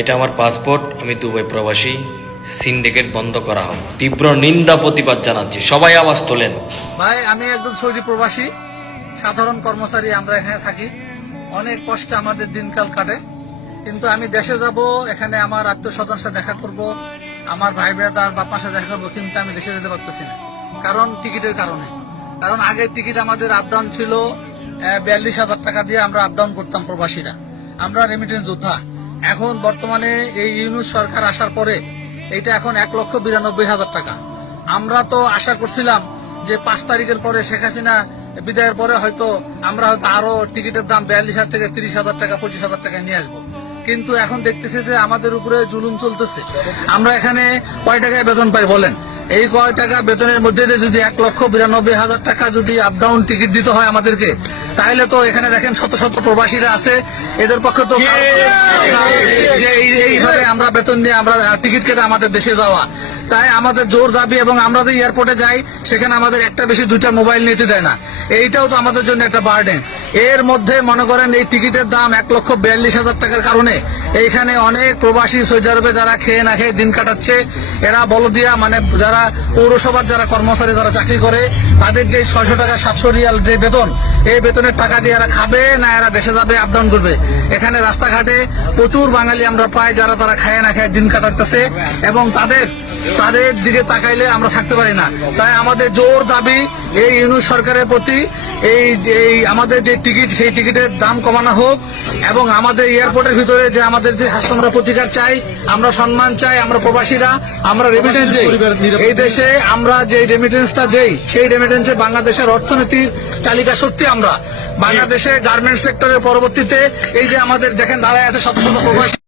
এটা আমার পাসপোর্ট, আমি দুবাই প্রবাসী। সিন্ডিকেট বন্ধ করা হোক। তীব্র নিন্দা প্রতিবাদ জানাচ্ছি, সবাই আওয়াজ তোলেন। ভাই, আমি একজন সৌদি প্রবাসী, সাধারণ কর্মচারী। আমরা এখানে থাকি, অনেক কষ্টে আমাদের দিনকাল কাটে। কিন্তু আমি দেশে যাব, এখানে আমার আত্মীয় স্বজনের সাথে দেখা করব, আমার ভাই ব্রাদার বাপার সাথে দেখা করবো, কিন্তু আমি দেশে যেতে পারতেছি না, কারণ টিকিটের কারণে। কারণ আগের টিকিট আমাদের আপ ডাউন ছিল 42,000 টাকা দিয়ে আমরা আপ ডাউন করতাম প্রবাসীরা, আমরা রেমিটেন্স যোদ্ধা। এখন বর্তমানে এই ইউনূস সরকার আসার পরে এটা এখন 1,92,000 টাকা। আমরা তো আশা করছিলাম যে 5 তারিখের পরে শেখ হাসিনা বিদায়ের পরে হয়তো আমরা হয়তো আরো টিকিটের দাম 42,000 থেকে 30,000 টাকা 25,000 টাকা নিয়ে আসবো, কিন্তু এখন দেখতেছি যে আমাদের উপরে জুলুম চলতেছে। আমরা এখানে কয় টাকায় বেতন পাই বলেন? এই কয় টাকা বেতনের মধ্যে দিয়ে যদি 1,92,000 টাকা যদি আপ ডাউন টিকিট দিতে হয় আমাদেরকে, তাহলে তো এখানে দেখেন শত শত প্রবাসীরা আছে, এদের পক্ষে তো যে এইভাবে আমরা বেতন নিয়ে আমরা টিকিট কেটে আমাদের দেশে যাওয়া। তাই আমাদের জোর দাবি, এবং আমরা যে এয়ারপোর্টে যাই সেখানে আমাদের একটা বেশি 2টা মোবাইল নিতে দেয় না, এইটাও তো আমাদের জন্য একটা বার্ডেন। এর মধ্যে মনে করেন এই টিকিটের দাম 1,42,000 টাকার কারণে এইখানে অনেক প্রবাসী সৌদি আরবে যারা খেয়ে না খেয়ে দিন কাটাচ্ছে, এরা বলদিয়া মানে যারা পৌরসভার যারা কর্মচারী যারা চাকরি করে, তাদের যে 600 টাকা 700 রিয়াল যে বেতন, এই বেতনের টাকা দিয়ে এরা খাবে না এরা দেশে যাবে আপ ডাউন করবে। এখানে রাস্তাঘাটে প্রচুর বাঙালি আমরা পাই যারা তারা খায় না খায় দিন কাটাতেছে, এবং তাদের দিকে তাকাইলে আমরা থাকতে পারি না। তাই আমাদের জোর দাবি এই ইউনূস সরকারের প্রতি, এই আমাদের যে টিকিট সেই টিকিটের দাম কমানো হোক, এবং আমাদের এয়ারপোর্টের ভিতরে যে আমাদের যে আমরা প্রতিকার চাই, আমরা সম্মান চাই, আমরা প্রবাসীরা আমরা রেমিটেন্স দেই। এই দেশে আমরা যে রেমিটেন্সটা দেই সেই রেমিটেন্সে বাংলাদেশের অর্থনীতির চালিকা শক্তি আমরা। বাংলাদেশে গার্মেন্টস সেক্টরের পরবর্তীতে এই যে আমাদের দেখেন দাঁড়ায় আছে শত শত প্রবাসী।